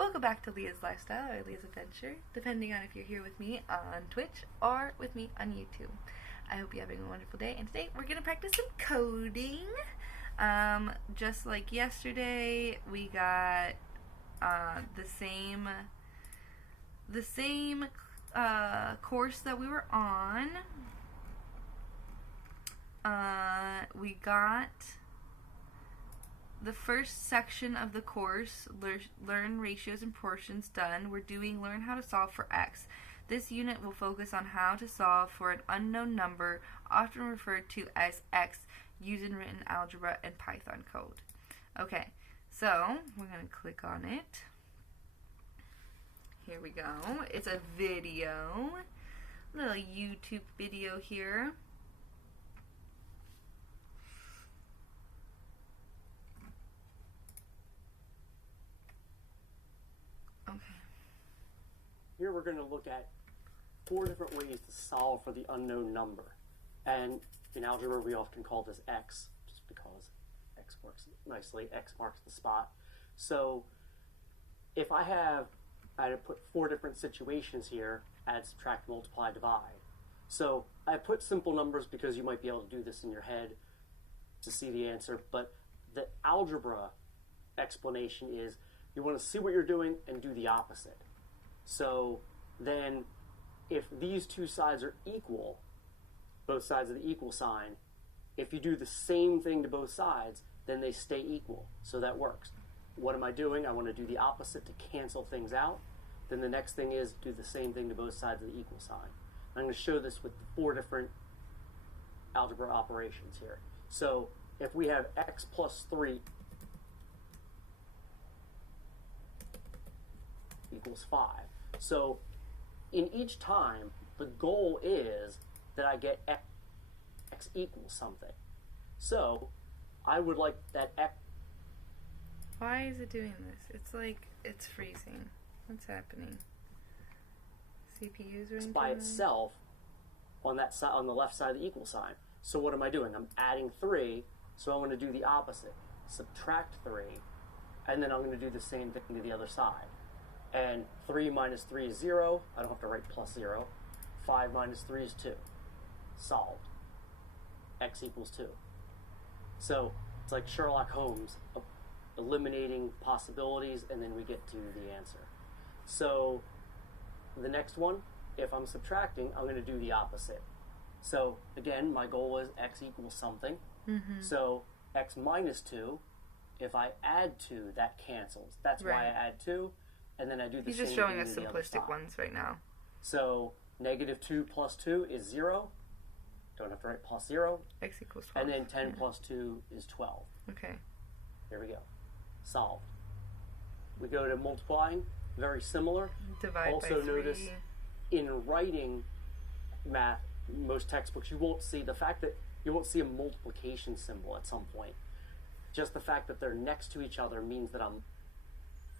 Welcome back to Leah's Lifestyle or Leah's Adventure, depending on if you're here with me on Twitch or with me on YouTube. I hope you're having a wonderful day, and today we're going to practice some coding. Just like yesterday, we got the same course that we were on. We got the first section of the course, learn ratios and proportions, done. We're doing learn how to solve for x. This unit will focus on how to solve for an unknown number, often referred to as x, using written algebra and Python code. Okay, so we're going to click on it. Here we go. It's a video, little YouTube video here. Here we're going to look at 4 different ways to solve for the unknown number. And in algebra we often call this x, just because x works nicely. X marks the spot. So if I had to put 4 different situations here, add, subtract, multiply, divide. So I put simple numbers because you might be able to do this in your head to see the answer, but the algebra explanation is you want to see what you're doing and do the opposite. So then if these two sides are equal, both sides of the equal sign, if you do the same thing to both sides, then they stay equal. So that works. What am I doing? I want to do the opposite to cancel things out. Then the next thing is do the same thing to both sides of the equal sign. I'm going to show this with 4 different algebra operations here. So if we have x plus 3 equals 5. So in each time, the goal is that I get x equals something. So I would like that x. Why is it doing this? It's like it's freezing. What's happening? CPU's running by itself on that side, on the left side of the equal sign. So what am I doing? I'm adding 3, so I'm going to do the opposite. Subtract 3, and then I'm going to do the same thing to the other side. And 3 minus 3 is 0. I don't have to write plus 0. 5 minus 3 is 2. Solved. X equals 2. So it's like Sherlock Holmes, eliminating possibilities, and then we get to the answer. So the next one, if I'm subtracting, I'm going to do the opposite. So again, my goal is x equals something. So x minus 2, if I add 2, that cancels. That's why I add 2. And then I do the same thing. He's just showing us simplistic ones right now. So negative 2 plus 2 is 0. Don't have to write plus 0. X equals 12. And then 10 plus 2 is 12. Okay. There we go. Solved. We go to multiplying. Very similar. Divide also by 3. Notice in writing math, most textbooks, you won't see the fact that you won't see a multiplication symbol at some point. Just the fact that they're next to each other means that I'm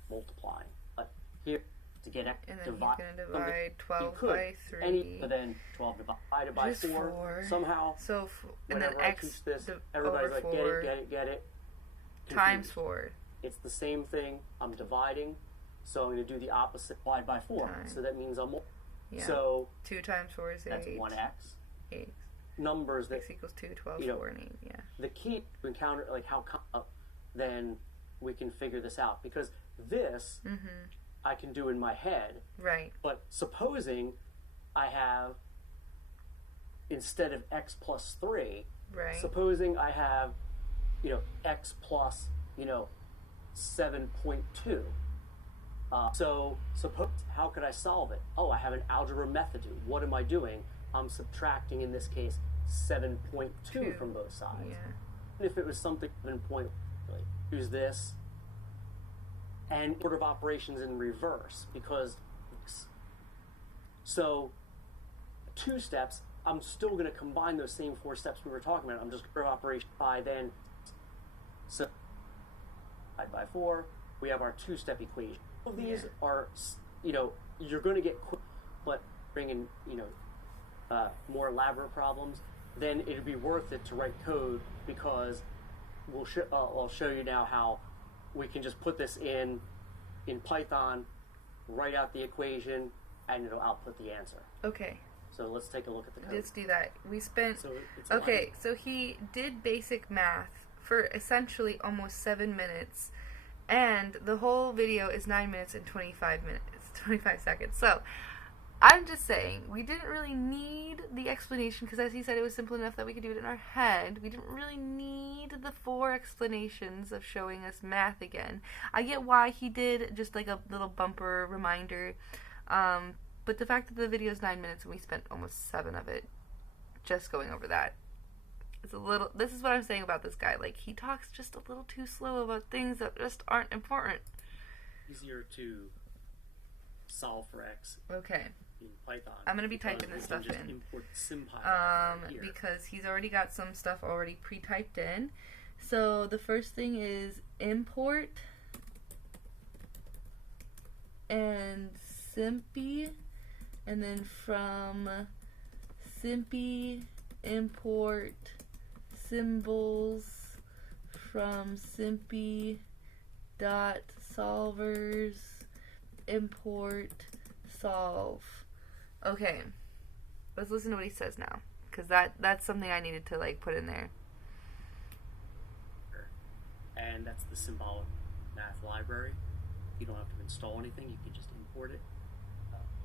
multiplying. But here, to get x, and then divide 12 by 3. But then 12 divided by 4 somehow. So, and then x teach this, everybody's like, 4 get it. Times 4. It's the same thing. I'm dividing, so I'm going to do the opposite. Divide by 4. Times. So that means I'm more. Yeah. So 2 times 4 is 8. That's 1x. 8. Numbers that x equals 2, 12, 4, and 8. Yeah. The key to encounter, like how then we can figure this out, because this I can do in my head. Right. But supposing I have, instead of x plus 3, supposing I have, x plus, 7.2. So suppose, how could I solve it? Oh, I have an algebra method. What am I doing? I'm subtracting, in this case, 7.2 from both sides. Yeah. And if it was something 7. Use this and order of operations in reverse, because so 2 steps, I'm still going to combine those same 4 steps we were talking about. I'm just order of operation by then. So divide by 4, we have our 2-step equation. All of these are, you're going to get quick, but bring in, more elaborate problems, then it'd be worth it to write code, because I'll show you now how we can just put this in in Python, write out the equation, and it'll output the answer. Okay. So let's take a look at the code. Let's do that. We spent... So it's okay, so he did basic math for essentially almost 7 minutes, and the whole video is 9 minutes and 25 seconds. So, I'm just saying, we didn't really need the explanation, because as he said, it was simple enough that we could do it in our head. We didn't really need the 4 explanations of showing us math again. I get why he did just like a little bumper reminder, but the fact that the video is 9 minutes and we spent almost 7 of it just going over that, it's a little... This is what I'm saying about this guy. Like, he talks just a little too slow about things that just aren't important. Easier to solve for x. Okay. In Python. I'm going to be typing this stuff in. Import SymPy because he's already got some stuff already pre-typed in. So the first thing is import and SymPy, and then from SymPy import symbols from SymPy dot solvers import solve. Okay, let's listen to what he says now, because that's something I needed to like put in there. And that's the symbolic math library. You don't have to install anything, you can just import it.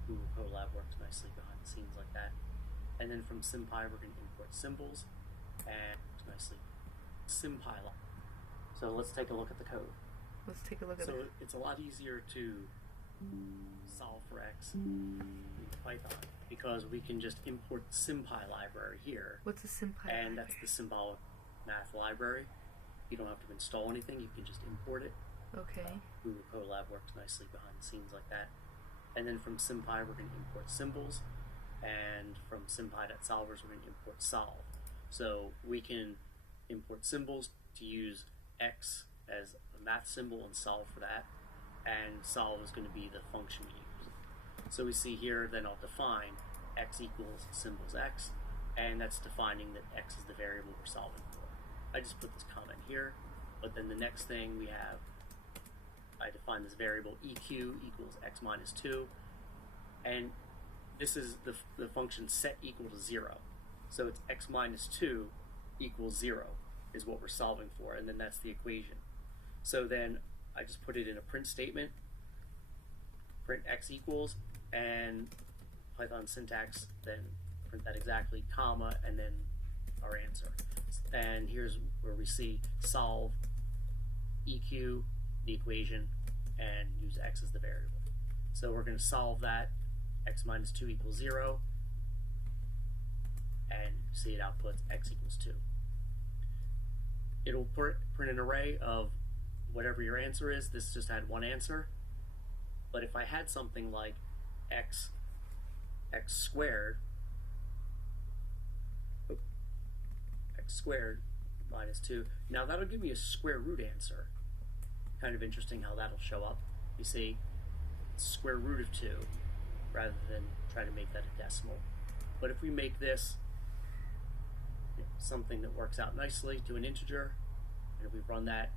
Google Colab works nicely behind the scenes like that. And then from SymPy we're going to import symbols, and works nicely. SymPy. So let's take a look at the code. Let's take a look at it. So it's a lot easier to solve for x in Python because we can just import the SymPy library here. What's a SymPy And library? that's the symbolic math library. You don't have to install anything, you can just import it. Okay. Google Colab works nicely behind the scenes like that. And then from SymPy we're going to import symbols, and from SymPy.solvers we're going to import solve. So we can import symbols to use x as a math symbol and solve for that, and solve is going to be the function we use. So we see here, then I'll define x equals symbols x, and that's defining that x is the variable we're solving for. I just put this comment here, but then the next thing we have, I define this variable eq equals x minus 2, and this is the function set equal to 0. So it's x minus 2 equals 0 is what we're solving for, and then that's the equation. So then I just put it in a print statement, print x equals, and Python syntax, then print that exactly, comma, and then our answer. And here's where we see solve eq, the equation, and use x as the variable. So we're going to solve that, x minus 2 equals 0, and see it outputs x equals 2. It'll print an array of whatever your answer is. This just had one answer. But if I had something like x squared, x squared minus 2, now that'll give me a square root answer. Kind of interesting how that'll show up. You see, square root of 2, rather than try to make that a decimal. But if we make this something that works out nicely to an integer, and if we run that,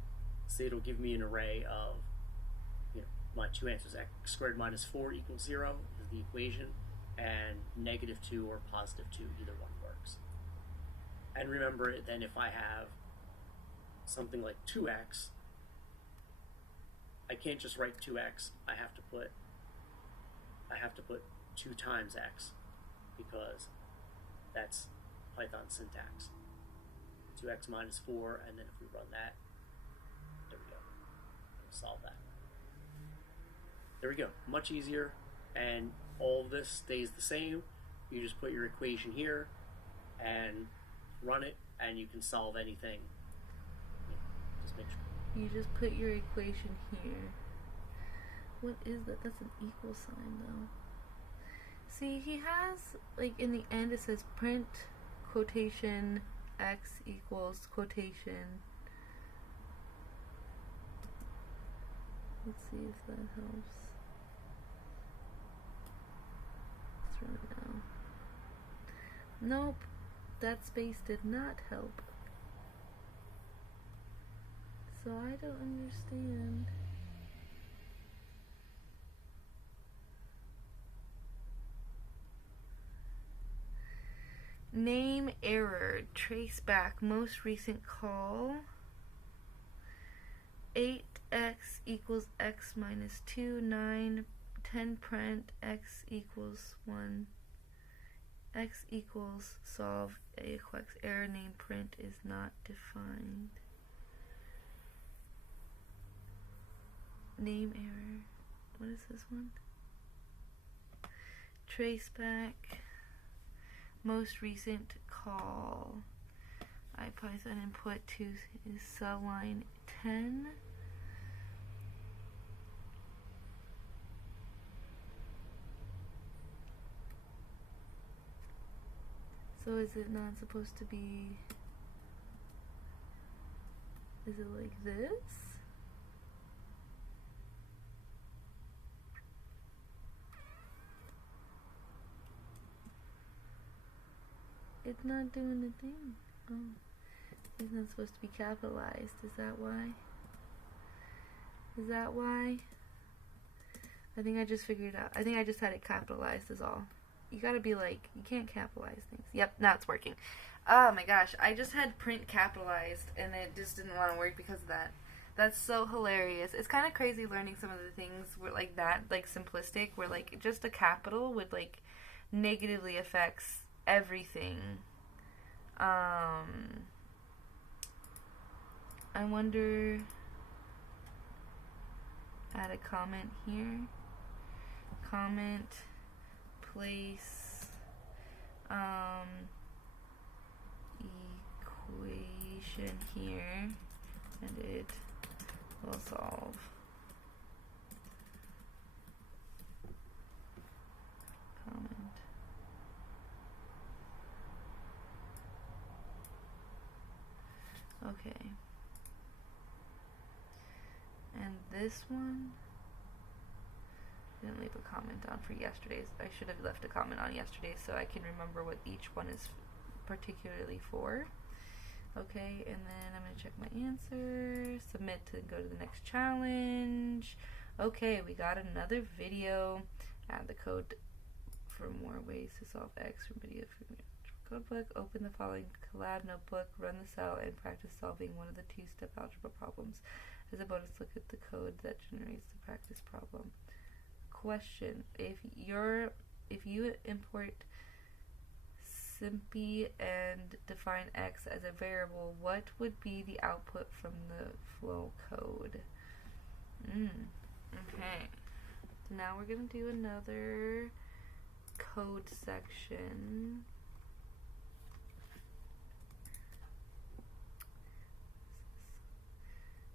see, it'll give me an array of my two answers. X squared minus 4 equals 0 is the equation, and negative 2 or positive 2, either one works. And remember, then if I have something like 2x, I can't just write 2x. I have to put 2 times x, because that's Python syntax. 2x minus 4, and then if we run that, there we go. We'll solve that. There we go. Much easier, and all of this stays the same. You just put your equation here and run it, and you can solve anything. Just make sure. You just put your equation here. What is that? That's an equal sign, though. See, he has, like, in the end it says print quotation x equals quotation. Let's see if that helps. Let's run it now. Nope, that space did not help. So I don't understand. Name error. Trace back. Most recent call. 8x equals x minus 2, 9, 10 print, x equals 1, x equals solve, AX error name print is not defined. Name error. What is this one? Trace back. Most recent call. IPython input to is cell line 10. So is it not supposed to be, is it like this? It's not doing the thing. Oh, it's not supposed to be capitalized. Is that why? Is that why? I think I just figured it out. I think I just had it capitalized is all. You gotta be like, you can't capitalize things. Yep, now it's working. Oh my gosh, I just had print capitalized and it just didn't want to work because of that. That's so hilarious. It's kind of crazy learning some of the things where, like that, like simplistic, where like just a capital would like negatively affects everything. I wonder, add a comment here. Comment. Place equation here and it will solve. Comment. Okay. And this one didn't leave a comment on for yesterday's. I should have left a comment on yesterday so I can remember what each one is particularly for. Okay, and then I'm going to check my answer, submit to go to the next challenge. Okay, we got another video. Add the code for more ways to solve X from video codebook. Open the following collab notebook, run the cell, and practice solving one of the two-step algebra problems. As a bonus, look at the code that generates the practice problem. Question: if you import simpy and define x as a variable, what would be the output from the flow code? Okay, so now we're gonna do another code section.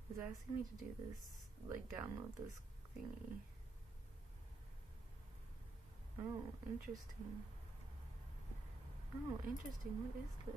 It's asking me to do this, like download this thingy. Oh, interesting. Oh, interesting. What is this?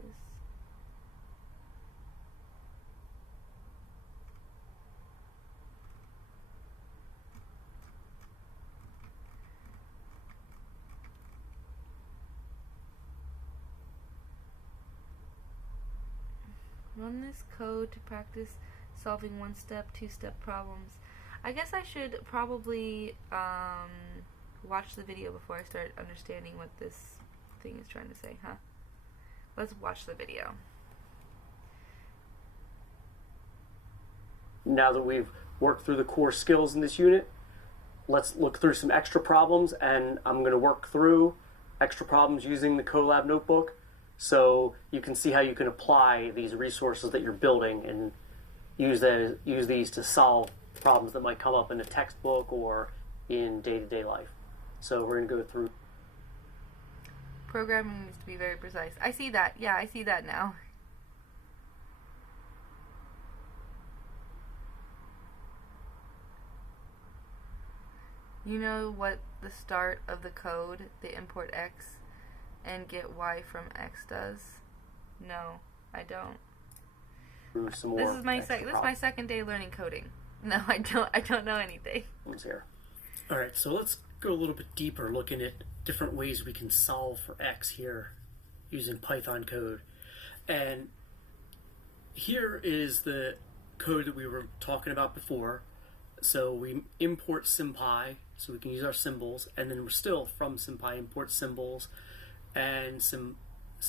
Run this code to practice solving one-step, two-step problems. I guess I should probably watch the video before I start understanding what this thing is trying to say, huh? Let's watch the video. Now that we've worked through the core skills in this unit, let's look through some extra problems, and I'm going to work through extra problems using the Colab notebook so you can see how you can apply these resources that you're building and use these to solve problems that might come up in a textbook or in day-to-day life. So we're going to go through. Programming needs to be very precise. I see that. Yeah, I see that now. You know what the start of the code, the import x and get y from x does? No, I don't. Some more this is my second day learning coding. No, I don't know anything. Here. All right, so let's go a little bit deeper, looking at different ways we can solve for x here using Python code. And here is the code that we were talking about before. So we import simpy, so we can use our symbols, and then we're still from simpy import symbols and some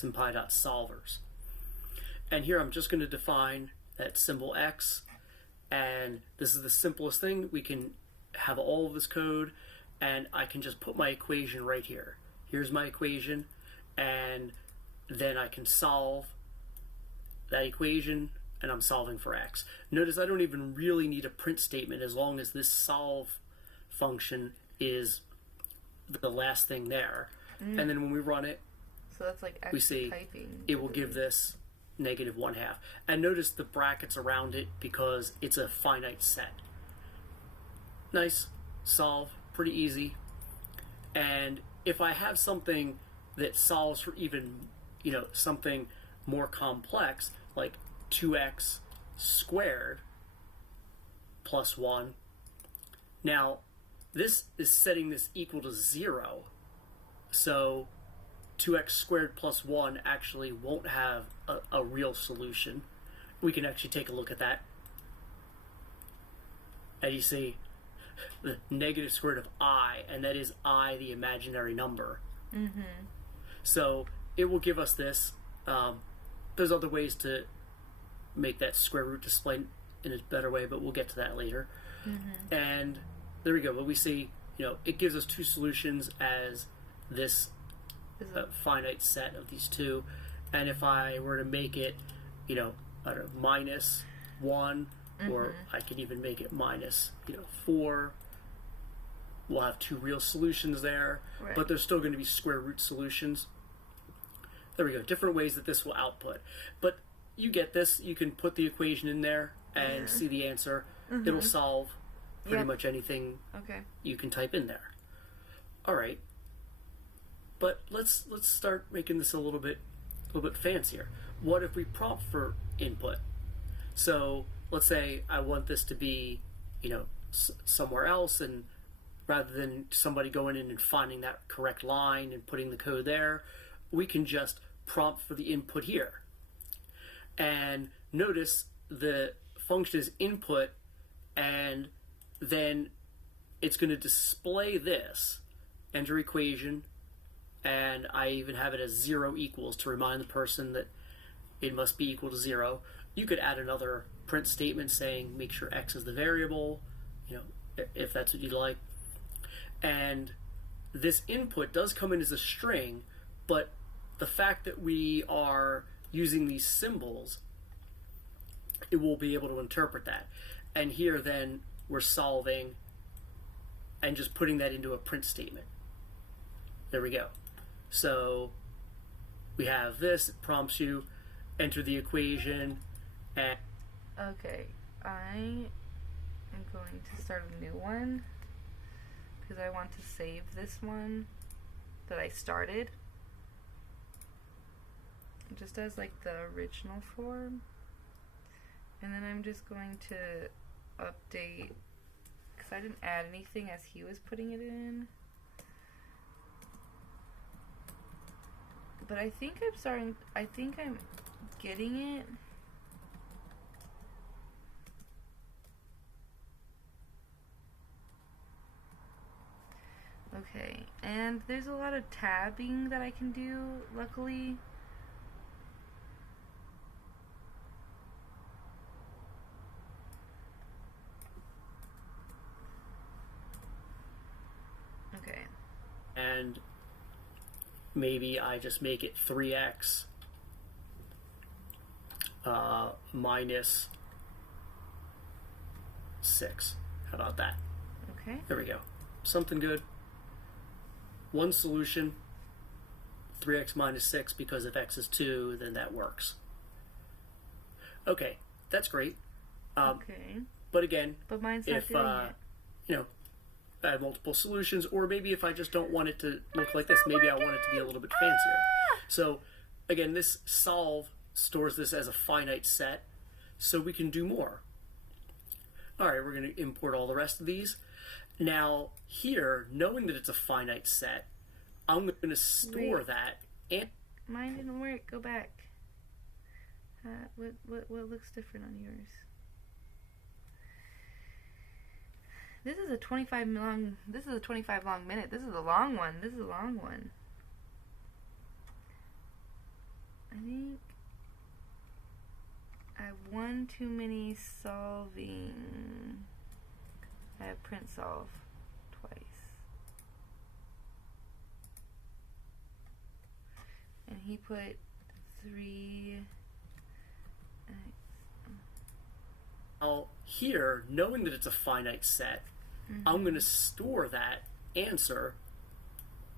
simpy.solvers. And here I'm just going to define that symbol x, and this is the simplest thing. We can have all of this code, and I can just put my equation right here. Here's my equation, and then I can solve that equation, and I'm solving for x. Notice I don't even really need a print statement as long as this solve function is the last thing there. And then when we run it, So that's like we see typing. it will give this -1/2. And notice the brackets around it because it's a finite set. Nice. Solve. Pretty easy. And if I have something that solves for even, something more complex, like 2x squared plus 1. Now, this is setting this equal to 0. So 2x squared plus 1 actually won't have a real solution. We can actually take a look at that. And you see the negative square root of I, and that is I, the imaginary number. So it will give us this. There's other ways to make that square root display in a better way, but we'll get to that later. And there we go. But we see, it gives us two solutions as this finite set of these two. And if I were to make it, I don't know, -1, or I could even make it -4, we'll have two real solutions there, Right. but there's still going to be square root solutions. There we go. Different ways that this will output. But you get this. You can put the equation in there and see the answer. It'll solve pretty much anything Okay. you can type in there. All right. But let's start making this a little bit fancier. What if we prompt for input? So let's say I want this to be, somewhere else, and rather than somebody going in and finding that correct line and putting the code there, we can just prompt for the input here. And notice the function is input, and then it's going to display this, enter equation, and I even have it as 0 equals to remind the person that it must be equal to 0. You could add another print statement saying make sure x is the variable, if that's what you'd like. And this input does come in as a string, but the fact that we are using these symbols, it will be able to interpret that. And here then we're solving and just putting that into a print statement. There we go. So we have this, it prompts you, enter the equation, and Okay, I am going to start a new one because I want to save this one that I started just as like the original form, and then I'm just going to update because I didn't add anything as he was putting it in. But I think I'm getting it. Okay, and there's a lot of tabbing that I can do, luckily. Okay. and maybe I just make it 3x minus 6. How about that? Okay. There we go. Something good. One solution, 3x minus 6, because if x is 2, then that works. Okay, that's great. Okay. But again, But mine's not if doing it. I have multiple solutions, or maybe if I just don't want it to look like this, maybe I want it to be a little bit fancier. So again, this solve stores this as a finite set, so we can do more. All right, we're going to import all the rest of these. Now here, knowing that it's a finite set, I'm going to store Wait. that. And Mine didn't work. Go back. What looks different on yours? This is a 25 long. This is a 25 long minute. This is a long one. This is a long one. I think I have one too many solving. I have print solve twice. And he put 3. Now, here, knowing that it's a finite set, I'm going to store that answer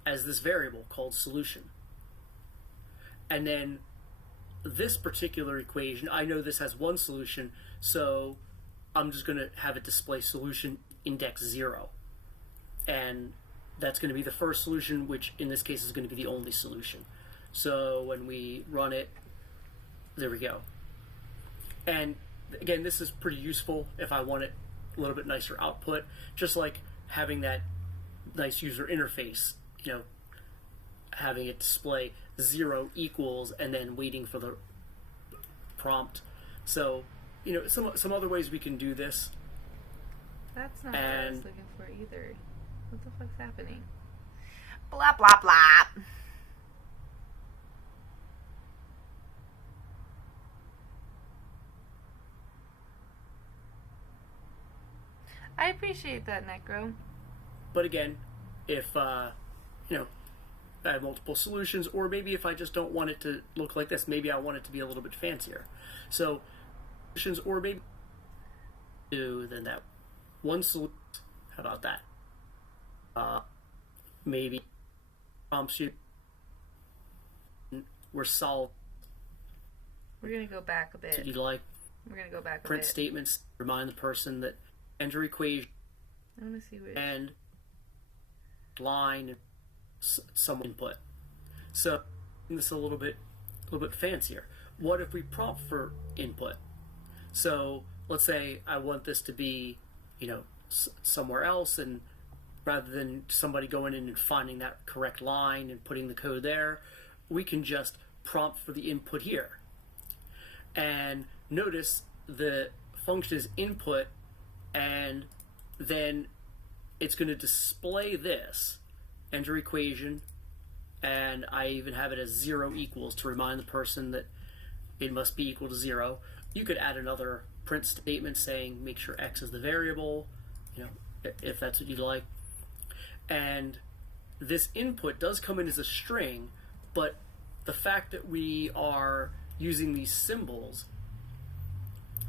as this variable called solution. And then this particular equation, I know this has one solution, so I'm just going to have it display solution index 0. And that's going to be the first solution, which in this case is going to be the only solution. So when we run it, there we go. And again, this is pretty useful if I want it a little bit nicer output, just like having that nice user interface, you know, having it display 0 equals and then waiting for the prompt. So, you know, some other ways we can do this. That's not what I was looking for either. What the fuck's happening? Blah, blah, blah. I appreciate that, Necro. But again, if, you know, I have multiple solutions, or maybe if I just don't want it to look like this, maybe I want it to be a little bit fancier. So, solutions, or maybe then that one solution. How about that? Maybe prompts you. We're solved. We're gonna go back a bit. So you'd like We're gonna go back a print bit. statements remind the person that enter equation I want to see which. and line some input. So this is a little bit fancier. What if we prompt for input? So let's say I want this to be, you know, somewhere else, and rather than somebody going in and finding that correct line and putting the code there, we can just prompt for the input here. And notice the function is input, and then it's going to display this, enter equation, and I even have it as 0 equals to remind the person that it must be equal to 0. You could add another print statement saying make sure x is the variable, you know, if that's what you'd like. And this input does come in as a string, but the fact that we are using these symbols,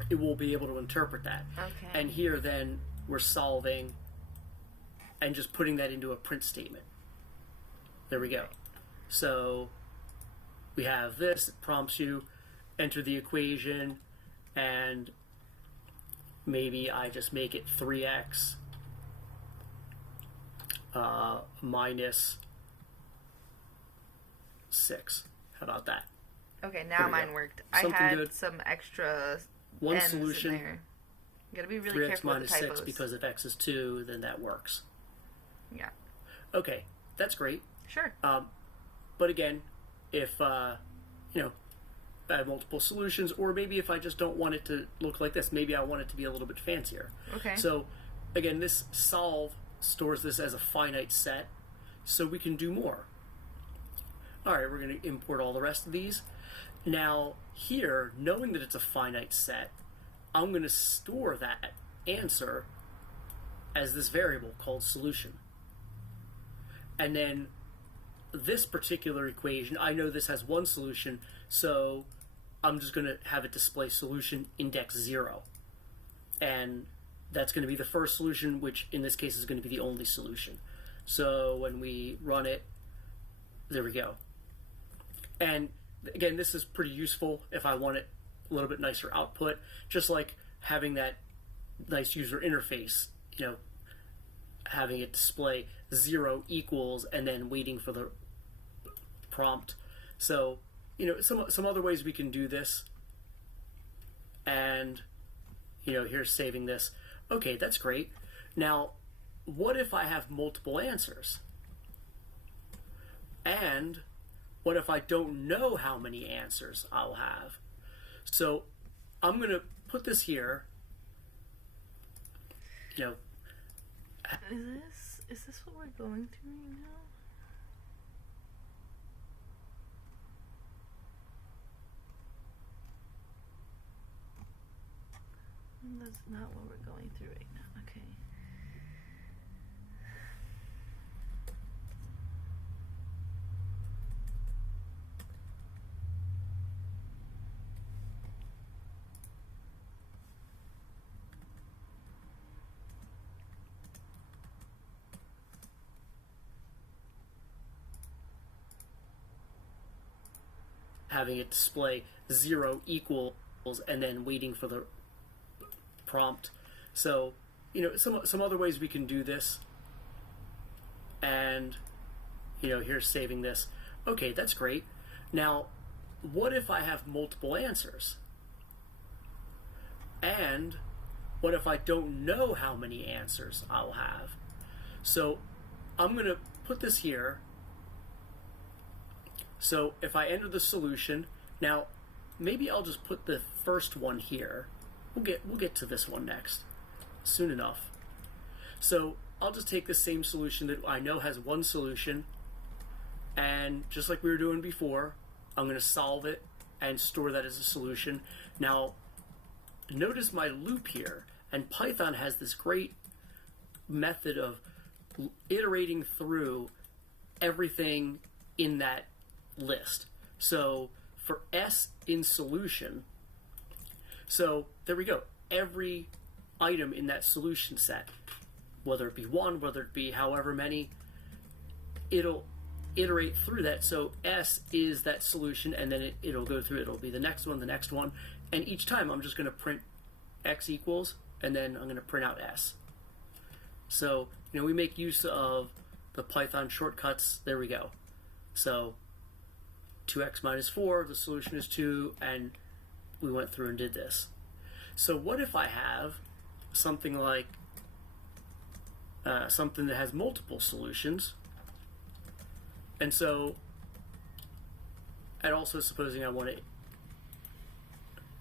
it will be able to interpret that. Okay. And here then we're solving and just putting that into a print statement. There we go. So we have this, it prompts you, enter the equation, and maybe I just make it 3x minus 6. How about that? Okay, now mine go. worked. I Something had good. some extra One N's solution, in there. You gotta be really 3x careful with minus the 6, typos. because if x is 2, then that works. Yeah. Okay, that's great. Sure. But again, if, you know, I have multiple solutions, or maybe if I just don't want it to look like this, maybe I want it to be a little bit fancier. Okay. So, again, this solve stores this as a finite set, so we can do more. Alright, we're going to import all the rest of these. Now, here, knowing that it's a finite set, I'm going to store that answer as this variable called solution. And then this particular equation, I know this has one solution, so I'm just going to have it display solution index 0. And that's going to be the first solution, which in this case is going to be the only solution. So when we run it, there we go. And again, this is pretty useful if I want it a little bit nicer output, just like having that nice user interface, you know, having it display 0 equals and then waiting for the prompt. So, you know, some other ways we can do this. And, you know, here's saving this. Okay, that's great. Now, what if I have multiple answers? And what if I don't know how many answers I'll have? So I'm going to put this here. You know, Is this what we're going through right now? That's not what we're going through right now. Okay. Having it display 0 equals and then waiting for the prompt. So, some other ways we can do this. And, here's saving this. Okay, that's great. Now, what if I have multiple answers? And what if I don't know how many answers I'll have? So, I'm going to put this here. So if I enter the solution, now maybe I'll just put the first one here. We'll get to this one next, soon enough. So I'll just take the same solution that I know has one solution, and just like we were doing before, I'm going to solve it and store that as a solution. Now, notice my loop here, and Python has this great method of iterating through everything in that list. So for S in solution, so there we go. Every item in that solution set, whether it be one, whether it be however many, it'll iterate through that. So S is that solution, and then it'll go through. It'll be the next one, and each time I'm just going to print X equals, and then I'm going to print out S. So we make use of the Python shortcuts. There we go. So 2x minus 4, the solution is 2, and we went through and did this. So what if I have something like something that has multiple solutions? And so, and also supposing I want to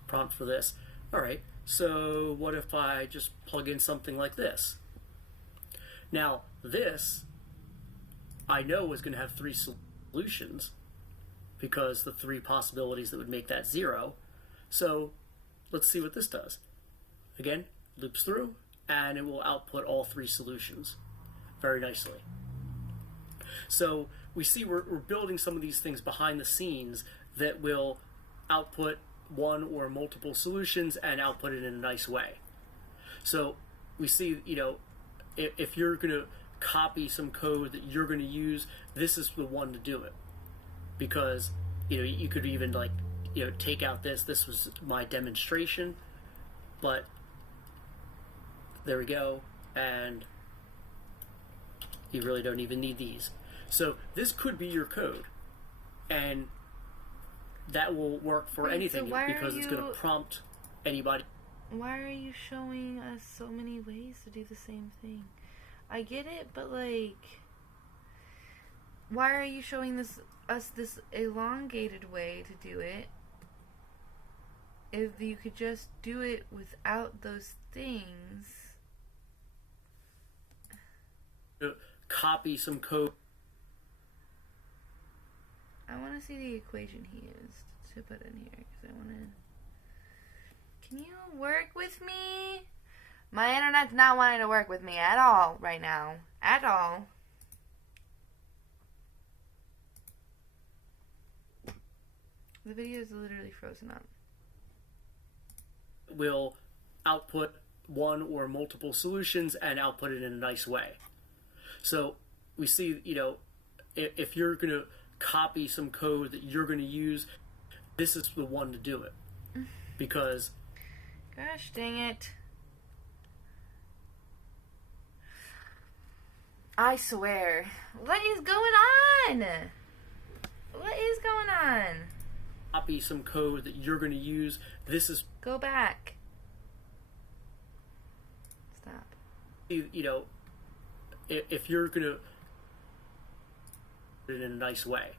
prompt for this. All right, so what if I just plug in something like this? Now, this I know is going to have 3 solutions, because the 3 possibilities that would make that 0. So let's see what this does. Again, loops through, and it will output all 3 solutions very nicely. So we see we're building some of these things behind the scenes that will output one or multiple solutions and output it in a nice way. So we see, if you're going to copy some code that you're going to use, this is the one to do it. Because you could even take out this. This was my demonstration, but there we go, and you really don't even need these. So this could be your code, and that will work for anything, because it's going to prompt anybody. Why are you showing us so many ways to do the same thing? I get it, but why are you showing us this elongated way to do it if you could just do it without those things? Copy some code. I want to see the equation he used to put in here, because I want to... Can you work with me? My internet's not wanting to work with me at all right now. At all. The video is literally frozen up. Will output one or multiple solutions and output it in a nice way. So we see, if you're going to copy some code that you're going to use, this is the one to do it. Because... Gosh dang it. I swear. What is going on? What is going on? Copy some code that you're going to use. This is... Go back. Stop. If you're going to put it in a nice way.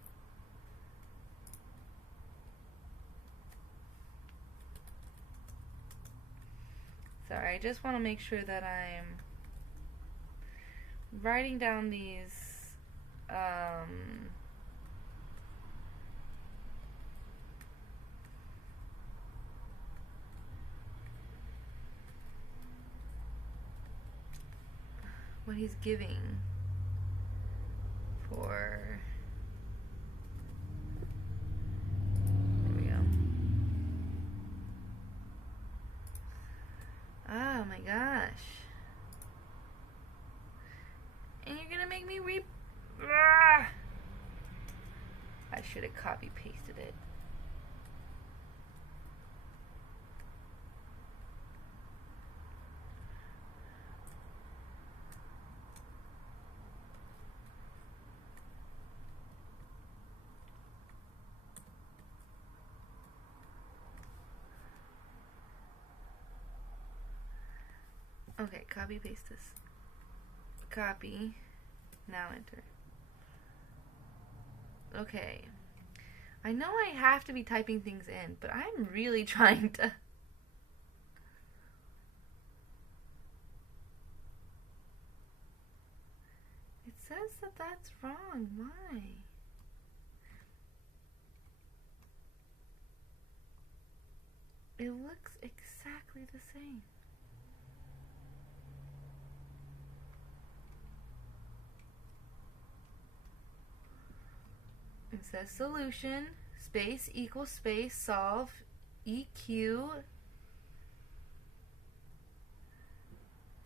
Sorry, I just want to make sure that I'm writing down these what he's giving for. There we go. Oh my gosh. And you're gonna make me I should have copy pasted it. Okay, copy paste this. Copy. Now enter. Okay. I know I have to be typing things in, but I'm really trying to. It says that that's wrong. Why? It looks exactly the same. It says solution, space equals space, solve, EQ,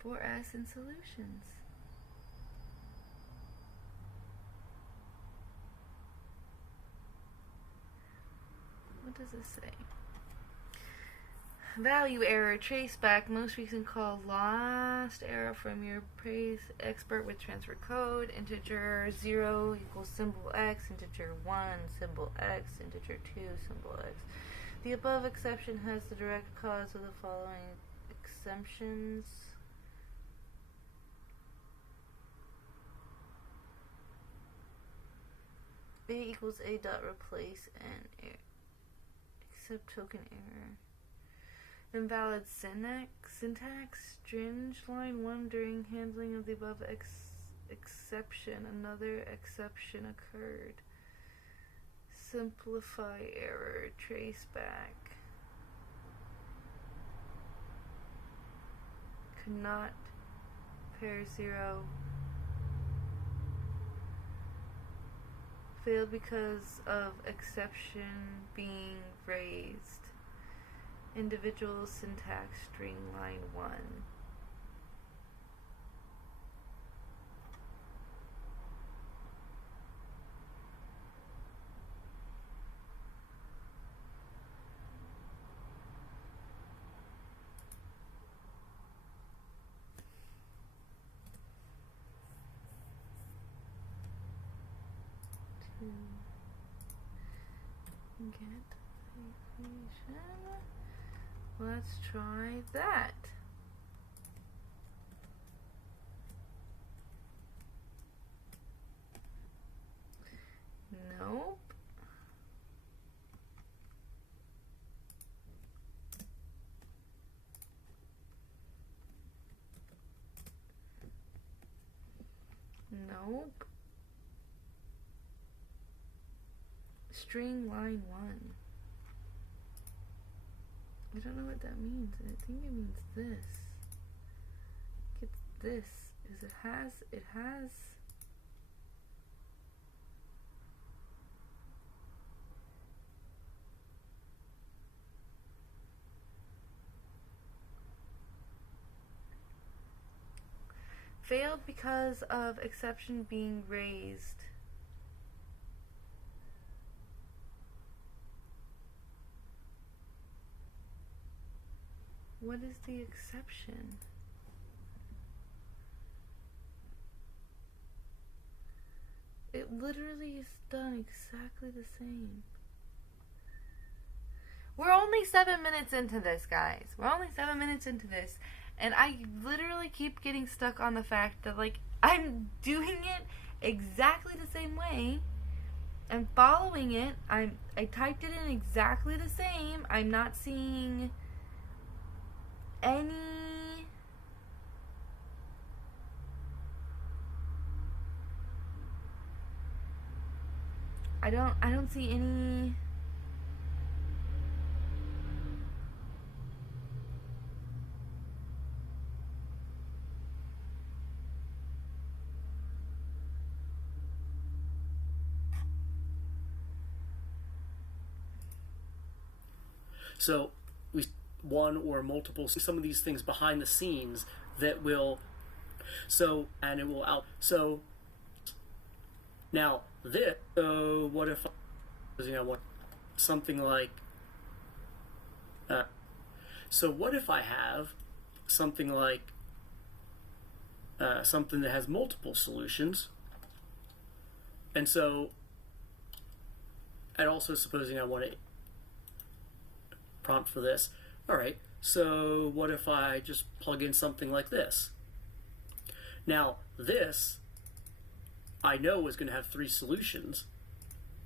4S in solutions. What does this say? Value error, trace back, most recent call, lost error from your praise expert with transfer code, integer 0 equals symbol X, integer 1, symbol X, integer 2, symbol X. The above exception has the direct cause of the following exemptions. A equals A dot replace and except token error. Invalid syntax, string line 1 during handling of the above exception. Another exception occurred. Simplify error, trace back. Could not pair 0. Failed because of exception being raised. Individual syntax string line 1. To get the equation. Let's try that. Nope. Nope. String line 1. I don't know what that means. I think it means this. It's this. Is it has failed because of exception being raised. What is the exception? It literally is done exactly the same. We're only 7 minutes into this, guys. We're only 7 minutes into this. And I literally keep getting stuck on the fact that, like, I'm doing it exactly the same way. I'm following it. I typed it in exactly the same. I'm not seeing any I don't see any So we one or multiple some of these things behind the scenes that will and it will out. So now this. So what if what something like so what if I have something like something that has multiple solutions, and so and also supposing I want to prompt for this. All right, so what if I just plug in something like this? Now this I know is going to have 3 solutions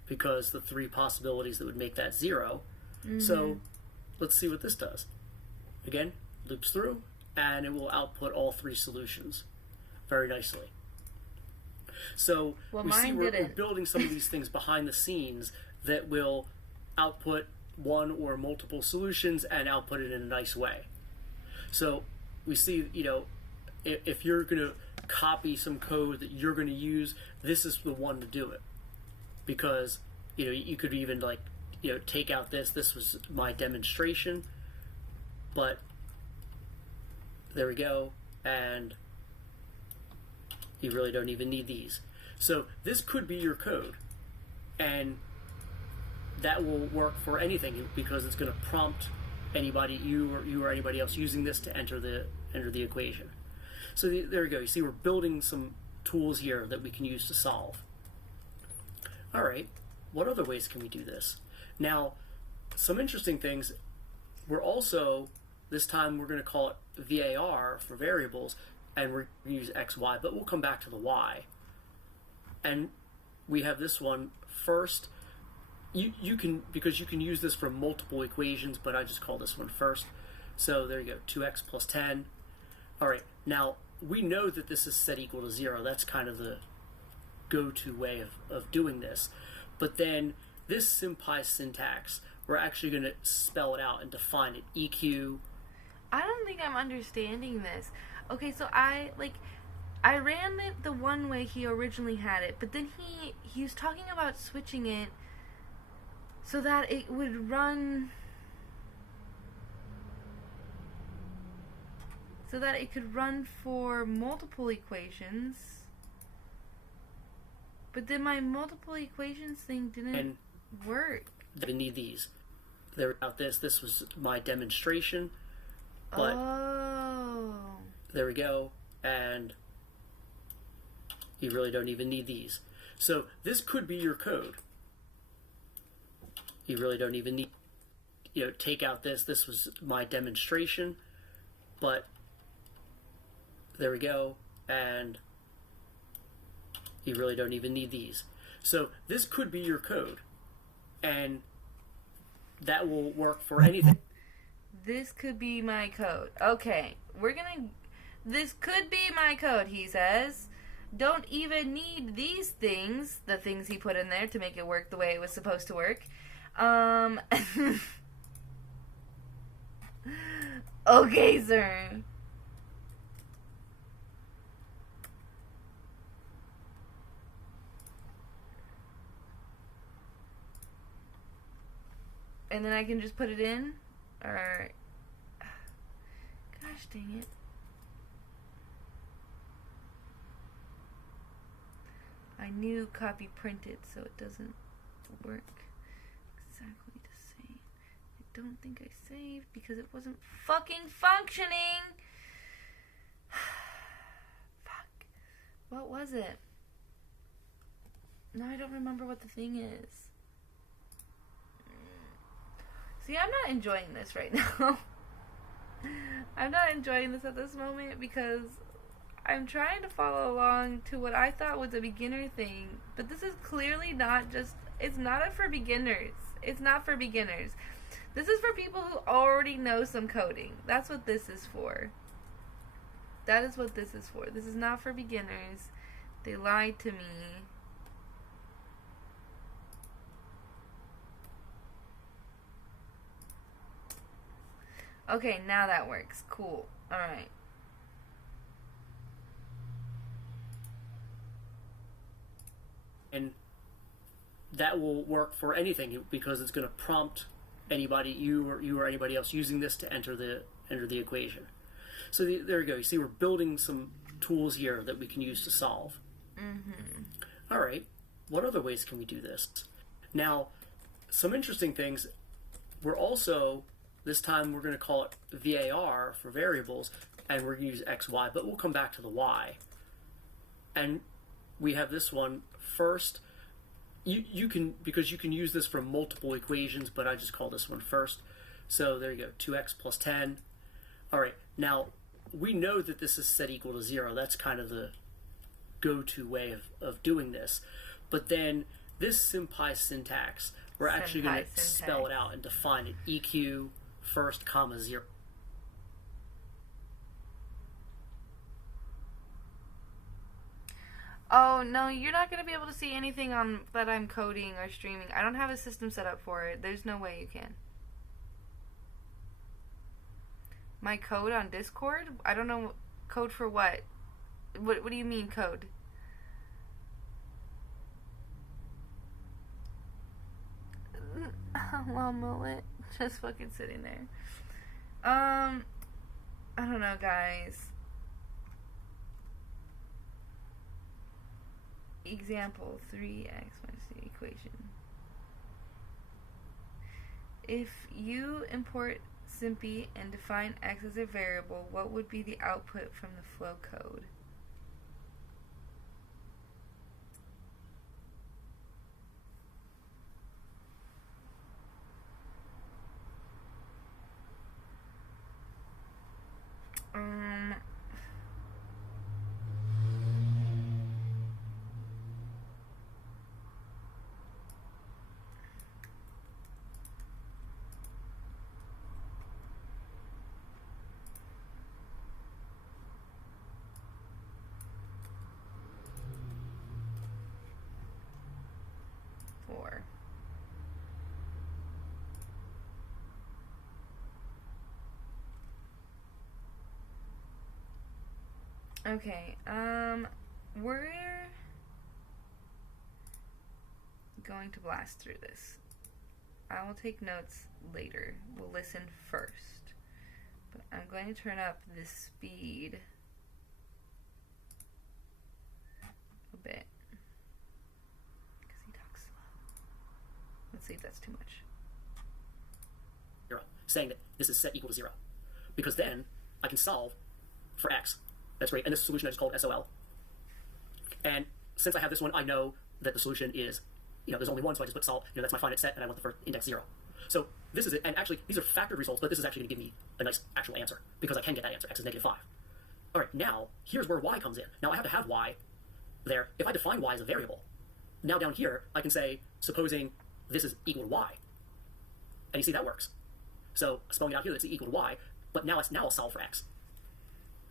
because the 3 possibilities that would make that 0. Mm-hmm. So let's see what this does. Again, loops through, and it will output all 3 solutions very nicely. So we see we're building some of these things behind the scenes that will output one or multiple solutions and output it in a nice way. So we see, if you're going to copy some code that you're going to use, this is the one to do it. Because, you could even take out this. This was my demonstration. But there we go. And you really don't even need these. So this could be your code. And that will work for anything because it's going to prompt anybody, you or anybody else using this to enter the equation. So there we go. You see, we're building some tools here that we can use to solve. All right, what other ways can we do this? Now, some interesting things. We're also, this time we're going to call it VAR for variables, and we're going to use X, Y, but we'll come back to the Y. And we have this one first. You can use this for multiple equations, but I just call this one first. So there you go, 2x plus 10. All right, now we know that this is set equal to 0. That's kind of the go-to way of doing this. But then this SymPy syntax, we're actually going to spell it out and define it. EQ. I don't think I'm understanding this. Okay, so I ran it the one way he originally had it, but then he was talking about switching it so that it would run, so that it could run for multiple equations. But then my multiple equations thing didn't work. They need these. This was my demonstration. But there we go. And you really don't even need these. So this could be your code. You really don't even need, take out this. This was my demonstration. But there we go. And you really don't even need these. So this could be your code. And that will work for anything. This could be my code. Okay, this could be my code, he says. Don't even need these things, the things he put in there to make it work the way it was supposed to work. Okay, sir. And then I can just put it in? Or... Gosh dang it. I knew copy printed, so it doesn't work exactly the same. I don't think I saved because it wasn't fucking functioning! Fuck. What was it? No, I don't remember what the thing is. See, I'm not enjoying this right now. I'm not enjoying this at this moment because I'm trying to follow along to what I thought was a beginner thing. But this is clearly not just... It's not for beginners. It's not for beginners. This is for people who already know some coding. That's what this is for. That is what this is for. This is not for beginners. They lied to me. Okay, now that works. Cool. Alright. And that will work for anything because it's going to prompt you or anybody else using this to enter the equation. So there you go. You see, we're building some tools here that we can use to solve. Mm-hmm. All right. What other ways can we do this? Now, some interesting things. We're also, this time we're going to call it VAR for variables, and we're going to use X, Y, but we'll come back to the Y. And we have this one first. You can use this for multiple equations, but I just call this one first. So there you go, 2x plus 10. All right, now we know that this is set equal to 0. That's kind of the go-to way of doing this. But then this SymPy syntax, we're actually going to spell it out and define it. EQ first, comma, 0. Oh, no, you're not going to be able to see anything on that I'm coding or streaming. I don't have a system set up for it. There's no way you can. My code on Discord? I don't know. Code for what? What do you mean code? Well, mullet. Just fucking sitting there. I don't know, guys. Example 3x minus the equation. If you import SymPy and define x as a variable, what would be the output from the flow code? Okay, we're going to blast through this. I will take notes later. We'll listen first. But I'm going to turn up the speed a bit. Because he talks slow. Let's see if that's too much. Saying that this is set equal to 0. Because then I can solve for x. That's great. And this solution I just called SOL. And since I have this one, I know that the solution is, there's only one, so I just put solve. That's my finite set, and I want the first index 0. So this is it. And actually, these are factored results, but this is actually going to give me a nice actual answer, because I can get that answer. X is -5. All right, now, here's where y comes in. Now, I have to have y there. If I define y as a variable, now down here, I can say, supposing this is equal to y. And you see that works. So spelling it out here, that's equal to y, but now I'll solve for x.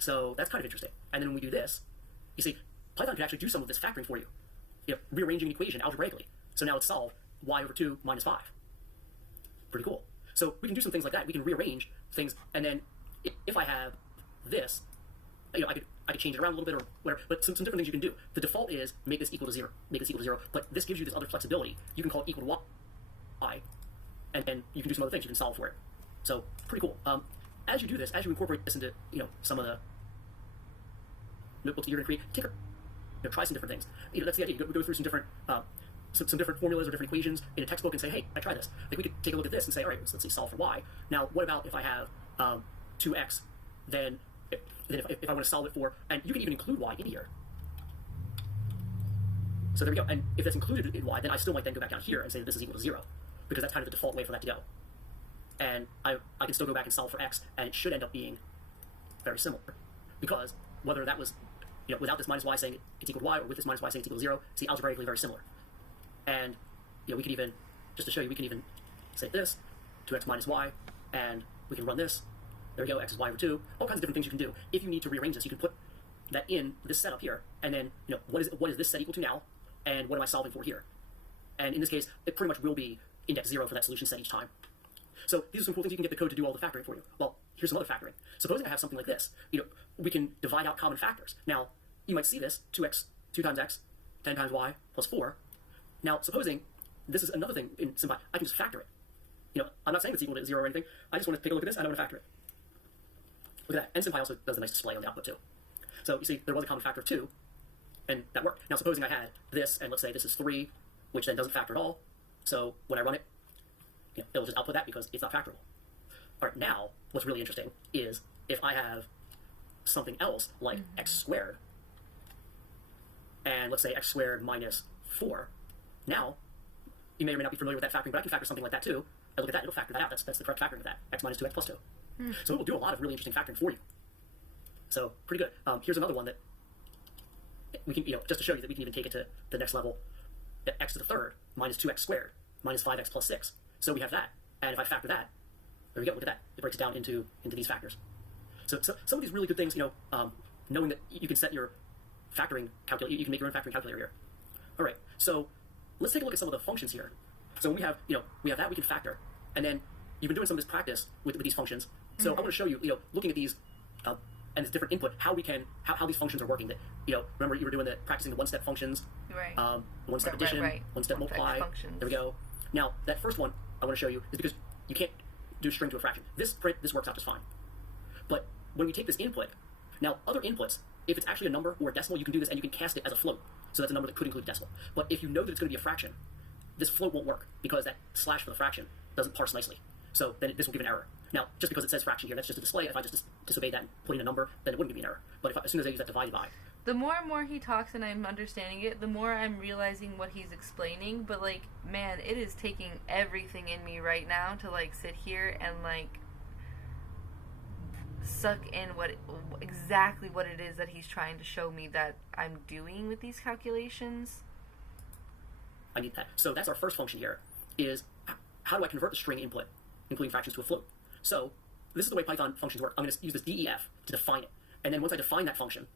So that's kind of interesting. And then when we do this, you see, Python can actually do some of this factoring for you. Rearranging an equation algebraically. So now it's solve y over 2 minus 5. Pretty cool. So we can do some things like that. We can rearrange things, and then if I have this, I could change it around a little bit or whatever, but some different things you can do. The default is make this equal to 0, but this gives you this other flexibility. You can call it equal to y, and then you can do some other things. You can solve for it. So pretty cool. As you do this, as you incorporate this into some of the notebooks that you're going to create, try some different things. That's the idea. Go through some different some different formulas or different equations in a textbook and say, hey, I try this. Like we could take a look at this and say, all right, let's see, solve for y. Now, what about if I have 2x? Then if I want to solve it for, and you can even include y in here. So there we go. And if that's included in y, then I still might then go back down here and say that this is equal to 0, because that's kind of the default way for that to go. And I can still go back and solve for x, and it should end up being very similar. Because whether that was, without this minus y saying it's equal to y, or with this minus y saying it's equal to 0, it's algebraically very similar. And, we can even, just to show you, we can even say this, 2x minus y, and we can run this. There we go, x is y over 2. All kinds of different things you can do. If you need to rearrange this, you can put that in this setup here, and then, what is this set equal to now, and what am I solving for here? And in this case, it pretty much will be index 0 for that solution set each time. So these are some cool things. You can get the code to do all the factoring for you. Well, here's some other factoring. Supposing I have something like this, we can divide out common factors. Now, you might see this, 2 times x, 10 times y, plus 4. Now, supposing, this is another thing in SymPy, I can just factor it. I'm not saying it's equal to 0 or anything. I just want to take a look at this, and I want to factor it. Look at that. NSymPy also does a nice display on the output, too. So you see, there was a common factor of 2, and that worked. Now, supposing I had this, and let's say this is 3, which then doesn't factor at all. So when I run it, it'll just output that because it's not factorable. All right, now, what's really interesting is if I have something else like x squared, and let's say x squared minus 4, now, you may or may not be familiar with that factoring, but I can factor something like that too. And look at that, it'll factor that out. That's the correct factoring of that. X minus 2x plus 2. So it will do a lot of really interesting factoring for you. So, pretty good. Here's another one that we can, just to show you that we can even take it to the next level. X to the third minus 2x squared minus 5x plus 6. So we have that. And if I factor that, there we go, look at that. It breaks it down into these factors. So some of these really good things, knowing that you can set your factoring calculator, you can make your own factoring calculator here. All right, so let's take a look at some of the functions here. So we have that we can factor, and then you've been doing some of this practice with these functions. So I want to show you, looking at these and this different input, how these functions are working. That remember you were doing practicing the one-step functions, right? One-step addition, one-step multiply. There we go. Now that first one I want to show you is because you can't do string to a fraction. This works out just fine. But when we take this input, now other inputs, if it's actually a number or a decimal, you can do this and you can cast it as a float. So that's a number that could include a decimal. But if you know that it's going to be a fraction, this float won't work because that slash for the fraction doesn't parse nicely. So then this will give an error. Now, just because it says fraction here, that's just a display. If I just disobey that and put in a number, then it wouldn't give me an error. But as soon as I use that divide by. The more and more he talks and I'm understanding it, the more I'm realizing what he's explaining. But, man, it is taking everything in me right now to, sit here and, suck in exactly what it is that he's trying to show me that I'm doing with these calculations. I need that. So that's our first function here, is how do I convert the string input, including fractions, to a float? So this is the way Python functions work. I'm going to use this def to define it. And then once I define that function,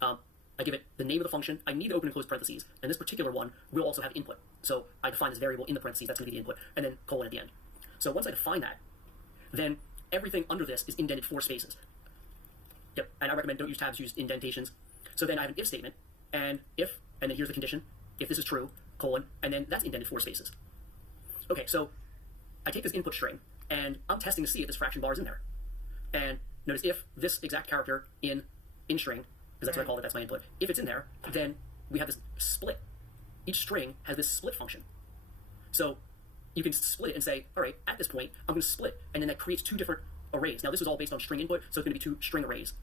I give it the name of the function. I need to open and close parentheses. And this particular one will also have input. So I define this variable in the parentheses. That's going to be the input. And then colon at the end. So once I define that, then everything under this is indented 4 spaces. Yep. And I recommend don't use tabs, use indentations. So then I have an if statement. And then here's the condition. If this is true, colon, and then that's indented 4 spaces. Okay, so I take this input string, and I'm testing to see if this fraction bar is in there. And notice if this exact character in string, because that's what I call it, that's my input, if it's in there, then we have this split. Each string has this split function. So you can split it and say, all right, at this point, I'm going to split, and then that creates 2 different arrays. Now this is all based on string input, so it's going to be 2 string arrays,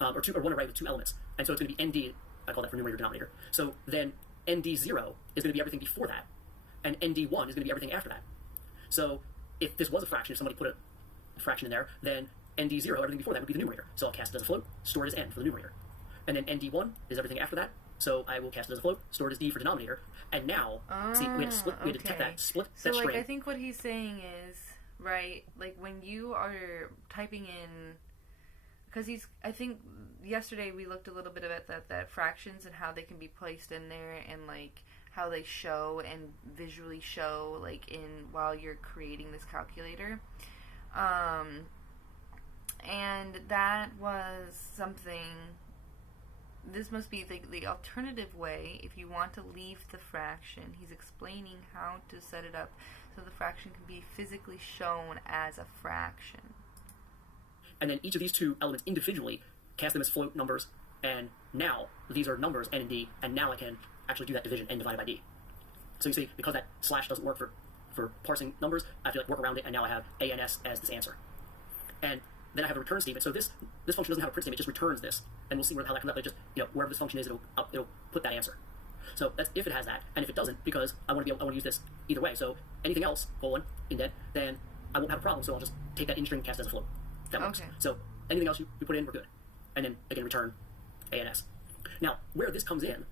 or one array with 2 elements. And so it's going to be ND, I call that for numerator denominator. So then ND0 is going to be everything before that, and ND1 is going to be everything after that. So if this was a fraction, if somebody put a fraction in there, then ND0, everything before that would be the numerator. So I'll cast it as a float, store it as N for the numerator. And then ND1 is everything after that, so I will cast it as a float, store it as D for denominator. And now, see, we had to split, we had to detect that, split that string. I think what he's saying is, right, when you are typing in, because I think yesterday we looked a little bit at that fractions and how they can be placed in there and how they show and visually show while you're creating this calculator. And that was something, this must be the alternative way if you want to leave the fraction. He's explaining how to set it up so the fraction can be physically shown as a fraction. And then each of these 2 elements individually, cast them as float numbers, and now these are numbers, N and D, and now I can actually do that division, N divided by D. So you see, because that slash doesn't work for parsing numbers, I have to work around it, and now I have ANS as this answer. And then I have a return statement. So this function doesn't have a print statement; it just returns this, and we'll see how that comes up. It just wherever this function is, it'll put that answer. So that's if it has that, and if it doesn't, because I want to use this either way. So anything else, colon, indent, then I won't have a problem. So I'll just take that in string, cast as a float. That works. Okay. So anything else you put in, we're good. And then again, return ANS. Now where this comes in,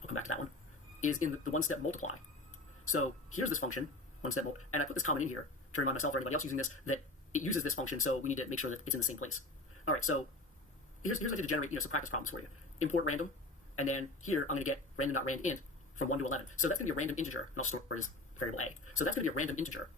I'll come back to that one, is in the one-step multiply. So here's this function, one-step multiply, and I put this comment in here to remind myself or anybody else using this that it uses this function, so we need to make sure that it's in the same place. All right, so here's what I did to generate some practice problems for you. Import random, and then here I'm going to get random.randint from 1 to 11. So that's going to be a random integer, and I'll store it as variable A. So that's going to be a random integer,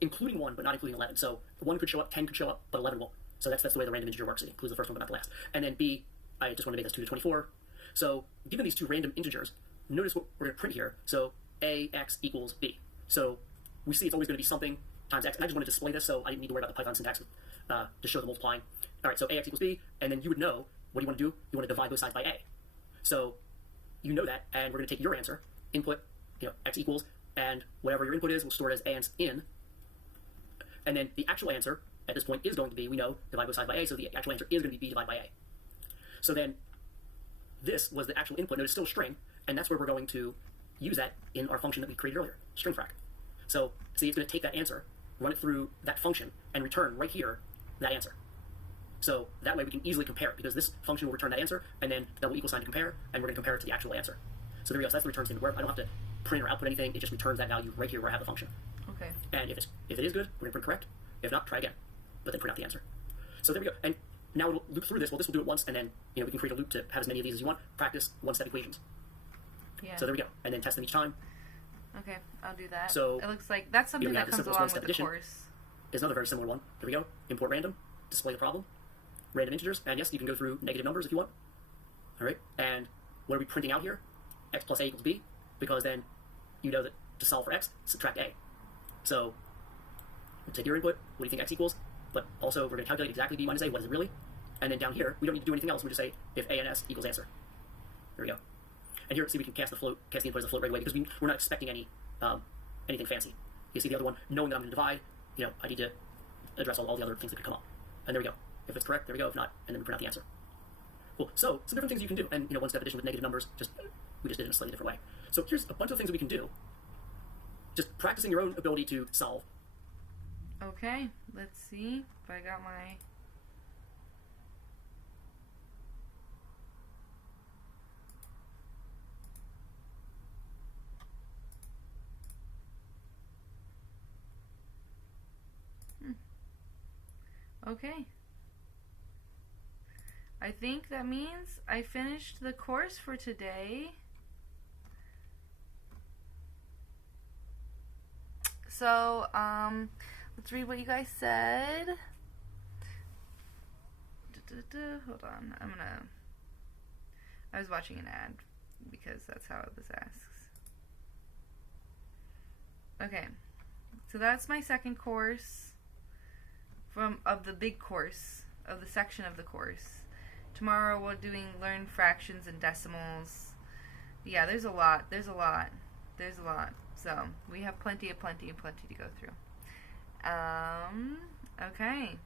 including 1, but not including 11. So 1 could show up, 10 could show up, but 11 won't. So that's the way the random integer works. It includes the first one, but not the last. And then B, I just want to make this 2 to 24. So given these 2 random integers, notice what we're going to print here. So AX equals B. So we see it's always going to be something times x, and I just want to display this, so I didn't need to worry about the Python syntax to show the multiplying. All right, so ax equals b, and then you would know, what do you want to do? You want to divide both sides by a. So you know that, and we're going to take your answer, input, x equals, and whatever your input is, we'll store it as ans in, and then the actual answer at this point is going to be, we know, divide both sides by a, so the actual answer is going to be b divided by a. So then this was the actual input. Notice still a string, and that's where we're going to use that in our function that we created earlier, string frac. So see, it's going to take that answer, run it through that function, and return right here that answer. So that way we can easily compare it, because this function will return that answer, and then double equal sign to compare, and we're going to compare it to the actual answer. So there we go. So that's the return statement where I don't have to print or output anything. It just returns that value right here where I have the function. Okay. And if it is good, we're going to print correct. If not, try again, but then print out the answer. So there we go. And now we'll loop through this. Well, this will do it once, and then we can create a loop to have as many of these as you want. Practice one-step equations. Yeah. So there we go. And then test them each time. Okay, I'll do that. So it looks like that's something that comes along with the course. Is another very similar one. There we go. Import random. Display the problem. Random integers. And yes, you can go through negative numbers if you want. All right. And what are we printing out here? X plus a equals b, because then you know that to solve for x, subtract a. So we'll take your input. What do you think x equals? But also we're going to calculate exactly b minus a. What is it really? And then down here, we don't need to do anything else. We just say if a and s equals answer. There we go. And here, see, we can cast the input as a float right away, because we're not expecting anything fancy. You see the other one, knowing that I'm going to divide, I need to address all the other things that could come up. And there we go. If it's correct, there we go. If not, and then we print out the answer. Cool. So some different things you can do, and one-step addition with negative numbers. We just did it in a slightly different way. So here's a bunch of things that we can do. Just practicing your own ability to solve. Okay. Let's see if I got my. Okay. I think that means I finished the course for today. So, let's read what you guys said. Hold on. I was watching an ad because that's how this asks. Okay. So that's my second course of the big course, of the section of the course. Tomorrow we're doing learn fractions and decimals. Yeah, there's a lot. So we have plenty to go through. Okay.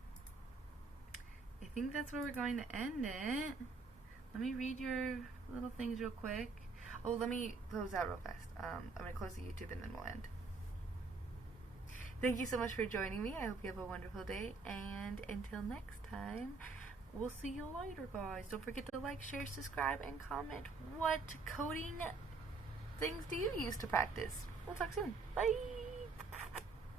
I think that's where we're going to end it. Let me read your little things real quick. Oh, let me close out real fast. I'm going to close the YouTube and then we'll end. Thank you so much for joining me. I hope you have a wonderful day. And until next time, we'll see you later, guys. Don't forget to like, share, subscribe, and comment. What coding things do you use to practice? We'll talk soon. Bye!